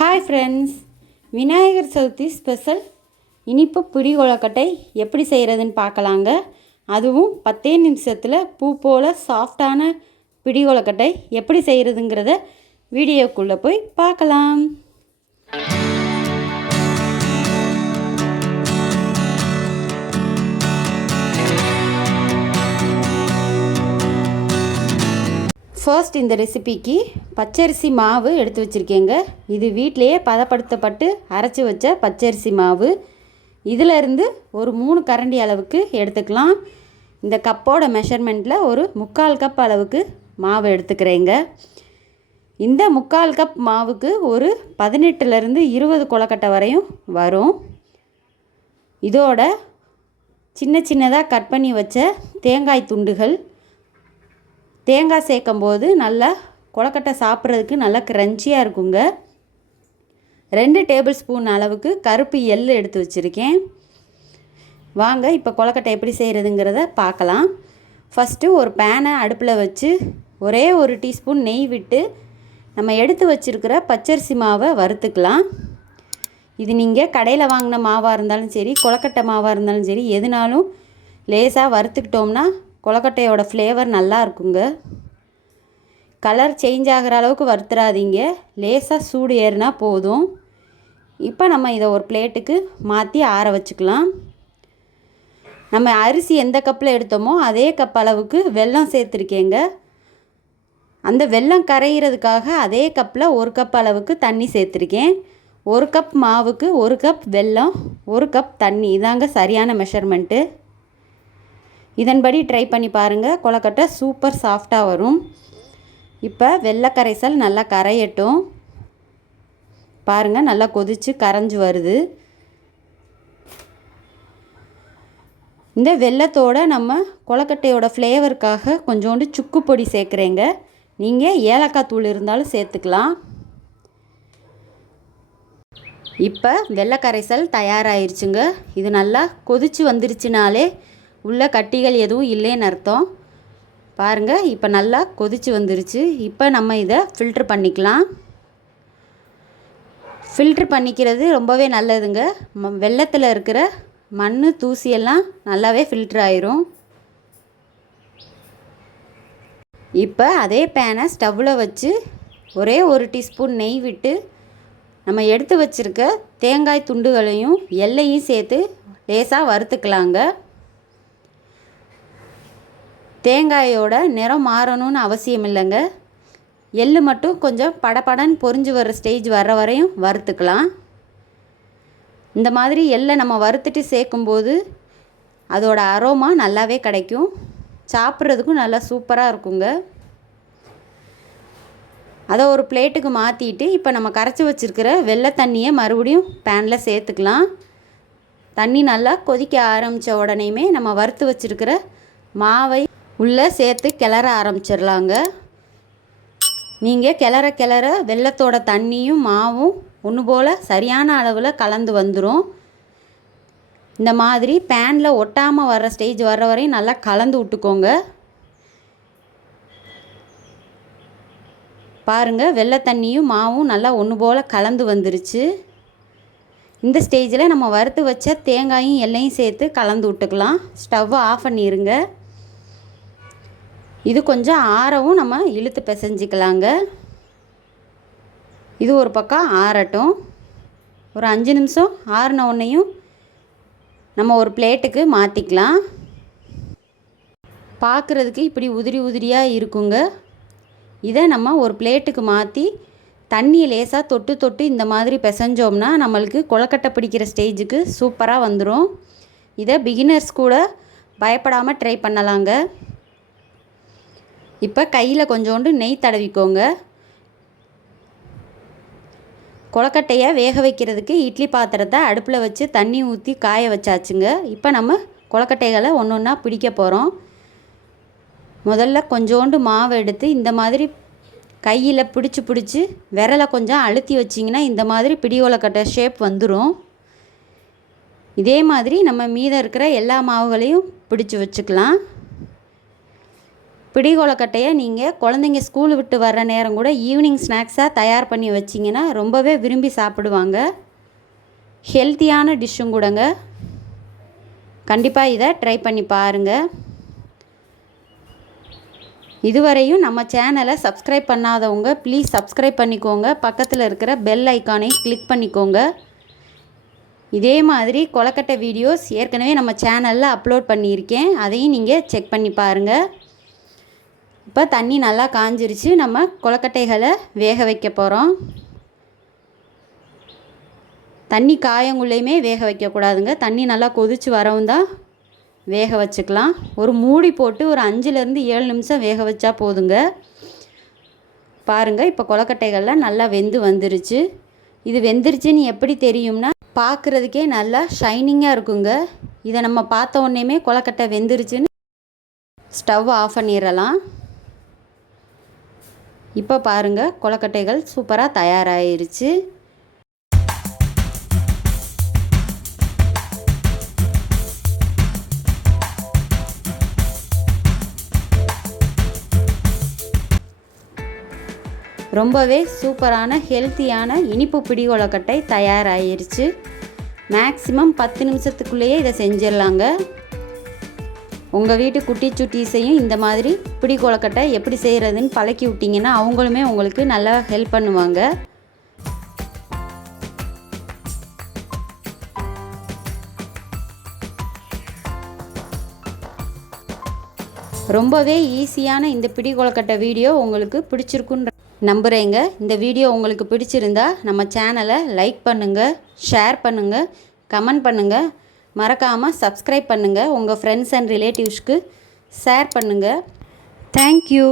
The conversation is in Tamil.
Hi friends, Vinayagar Chaturthi special இனிப்பு பிடி கொழுக்கட்டை எப்படி செய்கிறதுன்னு பார்க்கலாங்க. அதுவும் 10 நிமிஷத்தில் பூ போல் சாஃப்டான பிடி கொழுக்கட்டை எப்படி செய்கிறதுங்கிறத வீடியோக்குள்ளே போய் பார்க்கலாம். ஃபர்ஸ்ட் இந்த ரெசிபிக்கு பச்சரிசி மாவு எடுத்து வச்சுருக்கேங்க. இது வீட்டிலையே பதப்படுத்தப்பட்டு அரைச்சி வச்ச பச்சரிசி மாவு. இதிலேருந்து ஒரு 3 கரண்டி அளவுக்கு எடுத்துக்கலாம். இந்த கப்போட மெஷர்மெண்ட்டில் ஒரு 3/4 கப் அளவுக்கு மாவு எடுத்துக்கிறேங்க. இந்த 3/4 கப் மாவுக்கு ஒரு 18லேருந்து 20 கொழுக்கட்டை வரையும் வரும். இதோட சின்ன சின்னதாக கட் பண்ணி வச்ச தேங்காய் துண்டுகள், தேங்காய் சேர்க்கும்போது நல்லா கொழுக்கட்டை சாப்பிட்றதுக்கு நல்லா க்ரன்ச்சியாக இருக்குங்க. 2 டேபிள் ஸ்பூன் அளவுக்கு கருப்பு எள் எடுத்து வச்சுருக்கேன். வாங்க இப்போ கொழுக்கட்டை எப்படி செய்கிறதுங்கிறத பார்க்கலாம். ஃபஸ்ட்டு ஒரு பேனை அடுப்பில் வச்சு ஒரே 1 டீஸ்பூன் நெய் விட்டு நம்ம எடுத்து வச்சுருக்கிற பச்சரிசி மாவை வறுத்துக்கலாம். இது நீங்கள் கடையில் வாங்கின மாவாக இருந்தாலும் சரி, கொழுக்கட்டை மாவாக இருந்தாலும் சரி, எதுனாலும் லேசாக வறுத்துக்கிட்டோம்னா கொழுக்கட்டையோட ஃப்ளேவர் நல்லா இருக்குங்க. கலர் சேஞ்ச் ஆகிற அளவுக்கு வறுத்துறாதீங்க, லேசாக சூடு ஏறினா போதும். இப்போ நம்ம இதை ஒரு பிளேட்டுக்கு மாற்றி ஆற வச்சுக்கலாம். நம்ம அரிசி எந்த கப்பில் எடுத்தோமோ அதே கப் அளவுக்கு வெல்லம் சேர்த்துருக்கேங்க. அந்த வெல்லம் கரைகிறதுக்காக அதே கப்பில் 1 கப் அளவுக்கு தண்ணி சேர்த்துருக்கேன். 1 கப் மாவுக்கு 1 கப் வெல்லம், 1 கப் தண்ணி, இதாங்க சரியான மெஷர்மெண்ட்டு. இதன்படி ட்ரை பண்ணி பாருங்கள், கொழுக்கட்டை சூப்பர் சாஃப்டாக வரும். இப்போ வெள்ளை கரைசல் நல்லா கரையட்டும். பாருங்கள், நல்லா கொதித்து கரைஞ்சி வருது. இந்த வெல்லத்தோடு நம்ம கொழுக்கட்டையோட ஃப்ளேவருக்காக கொஞ்சோண்டு சுக்கு பொடி சேர்க்குறேங்க. நீங்கள் ஏலக்காய் தூள் இருந்தாலும் சேர்த்துக்கலாம். இப்போ வெள்ளை கரைசல் தயாராகிருச்சுங்க. இது நல்லா கொதித்து வந்துருச்சுனாலே உள்ள கட்டிகள் எதுவும் இல்லைன்னு அர்த்தம். பாருங்கள், இப்போ நல்லா கொதித்து வந்துருச்சு. இப்போ நம்ம இதை ஃபில்ட்ரு பண்ணிக்கலாம். ஃபில்ட்ரு பண்ணிக்கிறது ரொம்பவே நல்லதுங்க. வெல்லத்தில் இருக்கிற மண் தூசியெல்லாம் நல்லாவே ஃபில்ட்ரு ஆயிரும். இப்போ அதே பேனை ஸ்டவ்வில் வச்சு ஒரே 1 டீஸ்பூன் நெய் விட்டு நம்ம எடுத்து வச்சுருக்க தேங்காய் துண்டுகளையும் எள்ளையும் சேர்த்து லேசாக வறுத்துக்கலாங்க. தேங்காயோட நிறம் மாறணும்னு அவசியம் இல்லைங்க. எள் மட்டும் கொஞ்சம் படபடன்னு பொரிஞ்சு வர ஸ்டேஜ் வர்ற வரையும் வறுத்துக்கலாம். இந்த மாதிரி எள்ளை நம்ம வறுத்துட்டு சேர்க்கும்போது அதோட அரோமா நல்லாவே கிடைக்கும். சாப்பிட்றதுக்கும் நல்லா சூப்பராக இருக்குங்க. அதை ஒரு பிளேட்டுக்கு மாற்றிட்டு இப்போ நம்ம கரைச்சி வச்சுருக்கிற வெள்ளை தண்ணியை மறுபடியும் பேனில் சேர்த்துக்கலாம். தண்ணி நல்லா கொதிக்க ஆரம்பித்த உடனேயுமே நம்ம வறுத்து வச்சுருக்கிற மாவை உள்ளே சேர்த்து கிளற ஆரம்பிச்சிடலாங்க. நீங்கள் கிளற வெல்லத்தோட தண்ணியும் மாவும் ஒன்று போல் சரியான அளவில் கலந்து வந்துடும். இந்த மாதிரி பேனில் ஒட்டாமல் வர்ற ஸ்டேஜ் வர்ற வரையும் நல்லா கலந்து விட்டுக்கோங்க. பாருங்கள், வெள்ளை தண்ணியும் மாவும் நல்லா ஒன்று போல் கலந்து வந்துருச்சு. இந்த ஸ்டேஜில் நம்ம வறுத்து வச்ச தேங்காயும் எல்லையும் சேர்த்து கலந்து விட்டுக்கலாம். ஸ்டவ்வை ஆஃப் பண்ணிடுங்க. இது கொஞ்சம் ஆறவும் நம்ம இழுத்து பிசைஞ்சிக்கலாங்க. இது ஒரு பக்கம் ஆறட்டும். ஒரு 5 நிமிஷம் ஆறின உடனேயும் நம்ம ஒரு பிளேட்டுக்கு மாற்றிக்கலாம். பார்க்குறதுக்கு இப்படி உதிரி உதிரியாக இருக்குங்க. இதை நம்ம ஒரு பிளேட்டுக்கு மாற்றி தண்ணியை லேசாக தொட்டு தொட்டு இந்த மாதிரி பிசைஞ்சோம்னா நம்மளுக்கு கொழுக்கட்டை பிடிக்கிற ஸ்டேஜுக்கு சூப்பராக வந்துடும். இதை பிகினர்ஸ் கூட பயப்படாமல் ட்ரை பண்ணலாங்க. இப்போ கையில் கொஞ்சோண்டு நெய் தடவிக்கோங்க. கொழுக்கட்டையை வேக வைக்கிறதுக்கு இட்லி பாத்திரத்தை அடுப்பில் வச்சு தண்ணி ஊற்றி காய வச்சாச்சுங்க. இப்போ நம்ம கொழுக்கட்டைகளை ஒன்று ஒன்றா பிடிக்க போகிறோம். முதல்ல கொஞ்சோண்டு மாவு எடுத்து இந்த மாதிரி கையில் பிடிச்சி விரலை கொஞ்சம் அழுத்தி வச்சிங்கன்னா இந்த மாதிரி பிடி கொழுக்கட்டை ஷேப் வந்துடும். இதே மாதிரி நம்ம மீதம் இருக்கிற எல்லா மாவுகளையும் பிடிச்சி வச்சுக்கலாம். பிடி கொழுக்கட்டையை நீங்கள் குழந்தைங்க ஸ்கூல் விட்டு வர்ற நேரம் கூட ஈவினிங் ஸ்நாக்ஸாக தயார் பண்ணி வச்சிங்கன்னா ரொம்பவே விரும்பி சாப்பிடுவாங்க. ஹெல்த்தியான டிஷ்ஷும் கூடங்க. கண்டிப்பாக இதை ட்ரை பண்ணி பாருங்கள். இதுவரையும் நம்ம சேனலை சப்ஸ்கிரைப் பண்ணாதவங்க ப்ளீஸ் சப்ஸ்கிரைப் பண்ணிக்கோங்க. பக்கத்தில் இருக்கிற பெல் ஐக்கானை கிளிக் பண்ணிக்கோங்க. இதே மாதிரி கொழுக்கட்டை வீடியோஸ் ஏற்கனவே நம்ம சேனலில் அப்லோட் பண்ணியிருக்கேன். அதையும் நீங்கள் செக் பண்ணி பாருங்கள். இப்போ தண்ணி நல்லா காஞ்சிருச்சு. நம்ம கொழுக்கட்டைகளை வேக வைக்க போகிறோம். தண்ணி காயங்குள்ளேயுமே வேக வைக்கக்கூடாதுங்க. தண்ணி நல்லா கொதித்து வரவும் தான் வேக வச்சுக்கலாம். ஒரு மூடி போட்டு ஒரு 5லேருந்து 7 நிமிஷம் வேக வச்சா போதுங்க. பாருங்கள், இப்போ கொழுக்கட்டைகள்லாம் நல்லா வெந்து வந்துருச்சு. இது வெந்துருச்சுன்னு எப்படி தெரியும்னா பார்க்குறதுக்கே நல்லா ஷைனிங்காக இருக்குங்க. இதை நம்ம பார்த்த உடனேமே கொழுக்கட்டை வெந்துருச்சுன்னு ஸ்டவ் ஆஃப் பண்ணிடலாம். இப்போ பாருங்கள், கொழுக்கட்டைகள் சூப்பராக தயாராகிருச்சு. ரொம்பவே சூப்பரான ஹெல்த்தியான இனிப்பு பிடி கொழுக்கட்டை தயாராகிருச்சு. மேக்ஸிமம் 10 நிமிஷத்துக்குள்ளேயே இதை செஞ்சிடலாங்க. உங்கள் வீட்டு குட்டி சுட்டீஸையும் இந்த மாதிரி பிடி கொழுக்கட்டை எப்படி செய்கிறதுன்னு பழக்கி விட்டிங்கன்னா அவங்களுமே உங்களுக்கு நல்லா ஹெல்ப் பண்ணுவாங்க. ரொம்பவே ஈஸியான இந்த பிடி கொழுக்கட்டை வீடியோ உங்களுக்கு பிடிச்சிருக்குன்னு நம்புகிறேங்க. இந்த வீடியோ உங்களுக்கு பிடிச்சிருந்தா நம்ம சேனலை லைக் பண்ணுங்கள், ஷேர் பண்ணுங்கள், கமெண்ட் பண்ணுங்கள். மறக்காமல் சப்ஸ்கிரைப் பண்ணுங்கள். உங்கள் ஃப்ரெண்ட்ஸ் அண்ட் ரிலேட்டிவ்ஸ்க்கு ஷேர் பண்ணுங்கள். தேங்க்யூ.